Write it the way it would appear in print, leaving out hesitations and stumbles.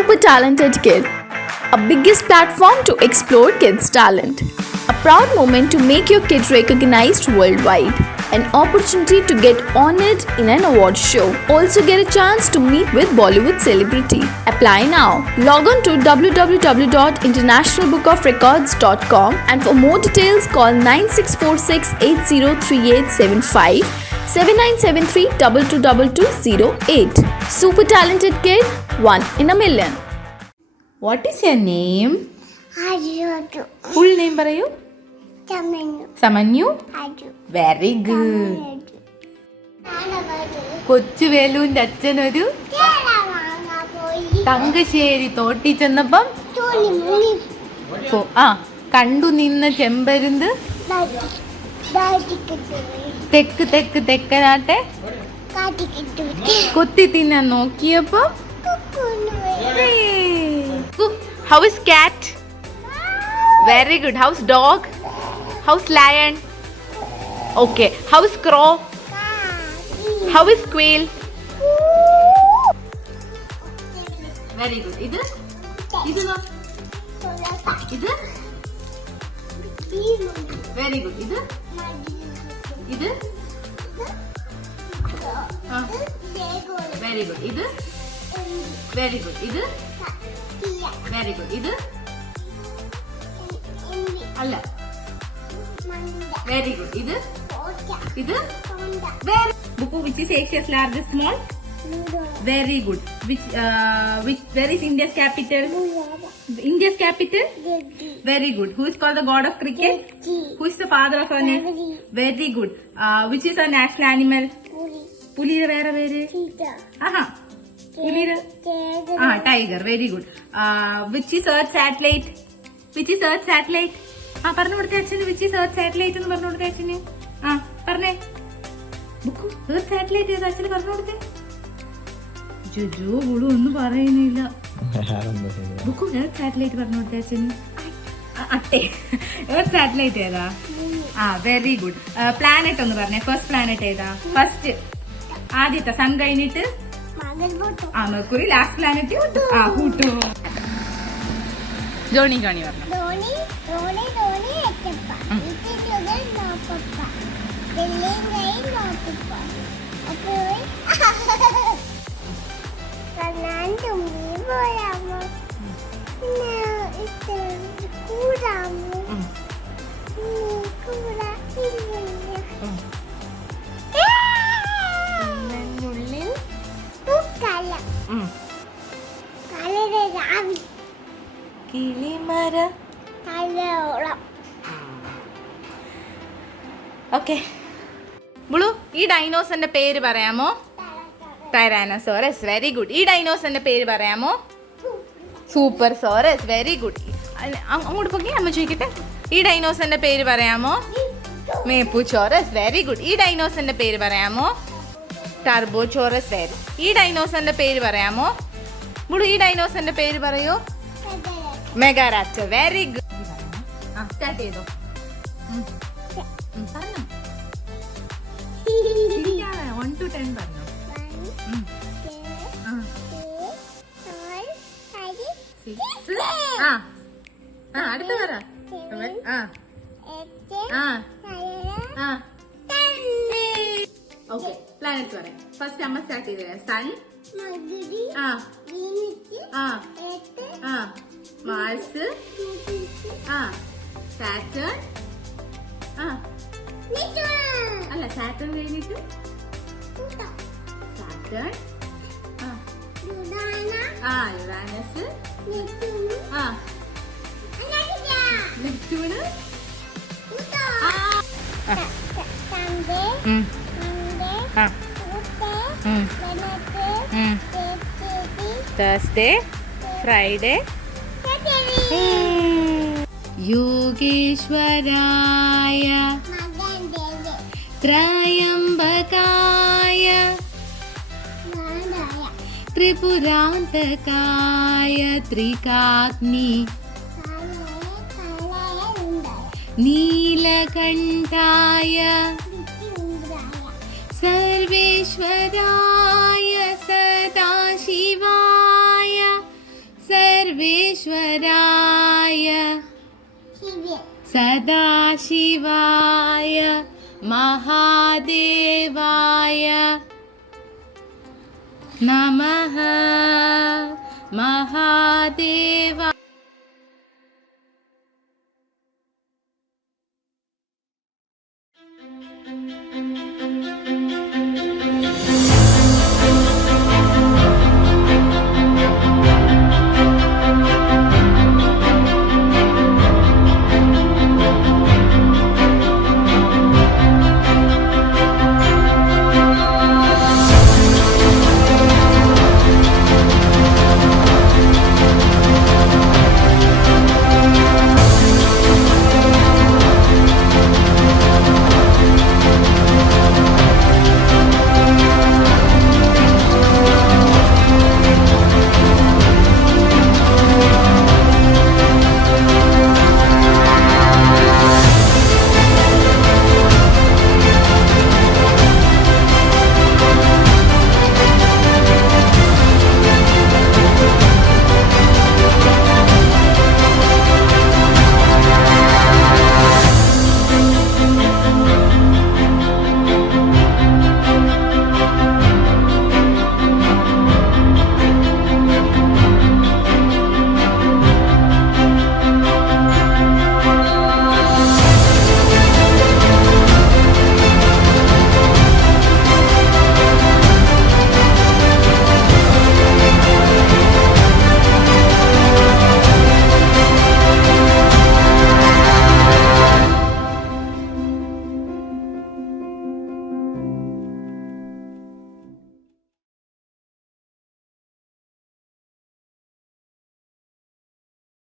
Super Talented Kid, a biggest platform to explore kids' talent. A proud moment to make your kid recognized worldwide. An opportunity to get honored in an award show. Also get a chance to meet with Bollywood celebrity. Apply now. Log on to www.internationalbookofrecords.com and for more details call 9646 803875 7973 222208. Super Talented Kid, one in a million. What is your name? Aju. Full name parayu? Tamanyu. Samanyu? Aju. Very good. കൊച്ചു വേലുവിന്റെ അച്ഛനൊരു തങ്കശ്ശേരി തോട്ടി ചെന്നപ്പം കണ്ടു നിന്ന ചെമ്പരുന്ത് തെക്ക് തെക്ക് തെക്കനാട്ടെ കൊത്തി തിന്നാൻ നോക്കിയപ്പോ How is cat? Very good. How's dog? How's lion? Okay. How is crow? How is quail? Very good. Idu? Idu no? Idu? Very good. Idu? Idu? Very good. Idu? Very good. Idu? Very good. Idu? അല്ല very good ഇത് very book which is Asia's largest mall very good where is India's capital very good who is called the god of cricket who is the father of our nation very good which is our national animal പുലിയുടെ വേറെ പേര് ആഹാ പുലിയുടെ tiger very good which is earth satellite പറഞ്ഞു കൊടുത്ത അച്ഛന് which is earth satellite എന്ന് പറഞ്ഞു കൊടുത്ത അച്ഛന് പറഞ്ഞേ ബുക്ക് എർത്ത് സാറ്റലൈറ്റ് ഏതാ അച്ഛന് പറഞ്ഞു കൊടുത്തേ ജോ ഗുളു ഒന്നും പറയുന്നില്ല ബുക്ക് എർത്ത് സാറ്റലൈറ്റ് പറഞ്ഞു കൊടുത്ത അച്ഛന് അട്ടേ എർത്ത് സാറ്റലൈറ്റ് ഏതാ വെരി ഗുഡ് പ്ലാനറ്റ് ഒന്ന് പറഞ്ഞേ ഫസ്റ്റ് പ്ലാനറ്റ് ഏതാ ഫസ്റ്റ് ആദ്യത്തെ സൺ കഴിഞ്ഞിട്ട് മെർക്കുറി ലാസ്റ്റ് പ്ലാനറ്റ് ഹൂട്ടോ ജോണി പറഞ്ഞു കിളിമര ഓക്കെ ബുളു ഈ ഡൈനോസറിന്റെ പേര് പറയാമോ ടൈറാനോസോറസ് വെരി ഗുഡ് ഈ ഡൈനോസറിന്റെ പേര് പറയാമോ സൂപ്പർ സോറസ് വെരി ഗുഡ് അങ്ങോട്ട് പോയി അമ്മ ചോദിക്കട്ടെ ഈ ഡൈനോസറിന്റെ പേര് പറയാമോ മേപ്പുചോറസ് വെരി ഗുഡ് ഈ ഡൈനോസറിന്റെ പേര് പറയാമോ ടർബോചോറസ് വെരി ഈ ഡൈനോസറിന്റെ പേര് പറയാമോ ബുളു ഈ ഡൈനോസറിന്റെ പേര് പറയൂ മെഗാറാപ്റ്റർ വെരി ഗുഡ് സ്റ്റാർട്ട് ചെയ്തോ പറഞ്ഞോ 1 to 10 പറഞ്ഞോ അടുത്ത പറ ഓക്കെ പ്ലാനറ്റ്സ് പറയാം ഫസ്റ്റ് അമ്മ സ്റ്റാർട്ട് ചെയ്തേ സൺ മാർസ് സാറ്റേൺ അല്ല സാറ്റേൺ കഴിഞ്ഞിട്ട് സാറ്റേൺ യുറാനസ് നെപ്റ്റ്യൂണ് തേഴ്സ്ഡേ ഫ്രൈഡേ യോഗേശ്വരായ ത്രയംബകായ ത്രിപുരാന്തകായ ത്രികാഗ്നി നീലകണ്ഠായ സർവേശ്വരായ സദാശിവായ സർവേശ്വരായ സദാശിവായ മഹാദേവായ നമഃ മഹാദേവായ